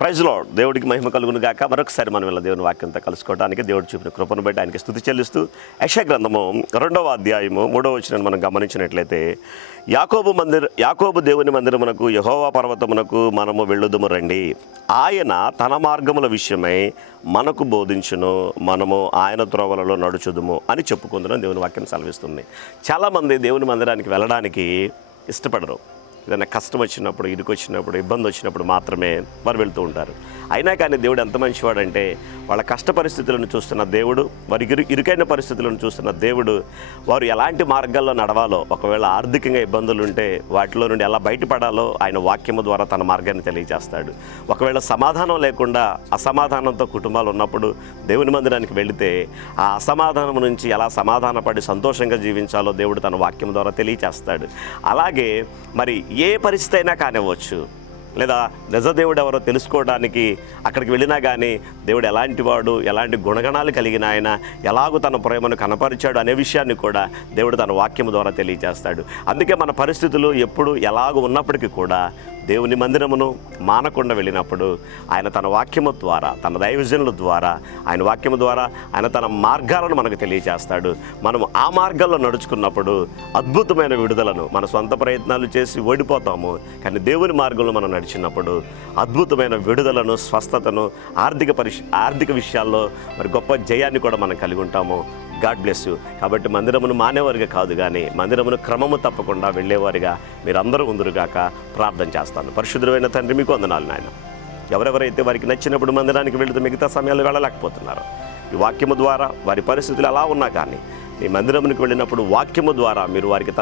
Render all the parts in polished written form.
Praise lord. దేవుడికి మహిమ కలుగును గాక. మరొకసారి మనం ఇలా దేవుని వాక్యంతో కలుసుకోవడానికి దేవుడు చూపిన కృపను బట్టి ఆయనకి స్తుతి చెల్లిస్తూ యెషయా గ్రంథము 2వ అధ్యాయము 3వ వచనాన్ని మనం గమనించినట్లయితే, యాకోబు దేవుని మందిరమునకు యెహోవా పర్వతమునకు మనము వెళ్ళుదుము రండి, ఆయన తన మార్గముల విషయమై మనకు బోధించును, మనము ఆయన త్రోవలలో నడుచుదుము అని చెప్పుకుంటున్నాం. దేవుని వాక్యం సెలవిస్తుంది. చాలామంది దేవుని మందిరానికి వెళ్ళడానికి ఇష్టపడరు. ఏదైనా కష్టం వచ్చినప్పుడు, ఇరుకు వచ్చినప్పుడు, ఇబ్బంది వచ్చినప్పుడు మాత్రమే వారు వెళ్తూ ఉంటారు. అయినా కానీ దేవుడు ఎంత మంచివాడంటే, వాళ్ళ కష్ట పరిస్థితులను చూస్తున్న దేవుడు, వారి ఇరుకైన పరిస్థితులను చూస్తున్న దేవుడు, వారు ఎలాంటి మార్గాల్లో నడవాలో, ఒకవేళ ఆర్థికంగా ఇబ్బందులు ఉంటే వాటిలో నుండి ఎలా బయటపడాలో ఆయన వాక్యము ద్వారా తన మార్గాన్ని తెలియజేస్తాడు. ఒకవేళ సమాధానం లేకుండా అసమాధానంతో కుటుంబాలు ఉన్నప్పుడు దేవుని మందిరానికి వెళితే ఆ అసమాధానం నుంచి ఎలా సమాధానపడి సంతోషంగా జీవించాలో దేవుడు తన వాక్యం ద్వారా తెలియజేస్తాడు. అలాగే మరి ఏ పరిస్థితి అయినా కానివ్వచ్చు, లేదా నిజదేవుడు ఎవరో తెలుసుకోవడానికి అక్కడికి వెళ్ళినా కానీ దేవుడు ఎలాంటి వాడు, ఎలాంటి గుణగణాలు కలిగిన ఆయన, ఎలాగూ తన ప్రేమను కనపరిచాడు అనే విషయాన్ని కూడా దేవుడు తన వాక్యం ద్వారా తెలియజేస్తాడు. అందుకే మన పరిస్థితులు ఎప్పుడు ఎలాగూ ఉన్నప్పటికీ కూడా దేవుని మందిరమును మానకుండా వెళ్ళినప్పుడు ఆయన తన వాక్యము ద్వారా, తన దైవజనుల ద్వారా, ఆయన వాక్యము ద్వారా ఆయన తన మార్గాలను మనకు తెలియజేస్తాడు. మనం ఆ మార్గాల్లో నడుచుకున్నప్పుడు అద్భుతమైన విడుదలను, మన సొంత ప్రయత్నాలు చేసి ఓడిపోతాము, కానీ దేవుని మార్గంలో మనం నడిచినప్పుడు అద్భుతమైన విడుదలను, స్వస్థతను, ఆర్థిక విషయాల్లో మరి గొప్ప జయాన్ని కూడా మనం కలిగి ఉంటాము. God bless you. కాబట్టి మందిరమును మానేవారిగా కాదు, కానీ మందిరమును క్రమము తప్పకుండా వెళ్ళేవారిగా మీరందరూ ఉందరుగాక ప్రార్థన చేస్తాను. పరిశుద్ధమైన తండ్రి, మీకు వందనాలు నాయన. ఎవరెవరైతే వారికి నచ్చినప్పుడు మందిరానికి వెళుతూ మిగతా సమయాలు వెళ్ళలేకపోతున్నారో, ఈ వాక్యము ద్వారా వారి పరిస్థితులు ఎలా ఉన్నా కానీ మీ మందిరమునికి వెళ్ళినప్పుడు వాక్యము ద్వారా మీరు వారికి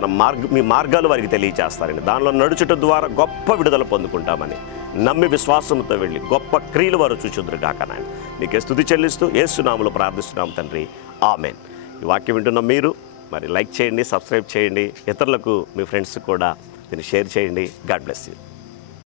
మీ మార్గాలు వారికి తెలియజేస్తారని, దానిలో నడుచుట ద్వారా గొప్ప విడుదల పొందుకుంటామని నమ్మి విశ్వాసంతో వెళ్ళి గొప్ప క్రియలు వారు చూచుదురుగాక నాయన. మీకే స్తుతి చెల్లిస్తూ యేసు నామములో ప్రార్థిస్తున్నాం తండ్రి, ఆమెన్. ఈ వాక్యం వింటున్న మీరు మరి లైక్ చేయండి, సబ్స్క్రైబ్ చేయండి, ఇతరులకు మీ ఫ్రెండ్స్ కూడా దీన్ని షేర్ చేయండి. God bless you.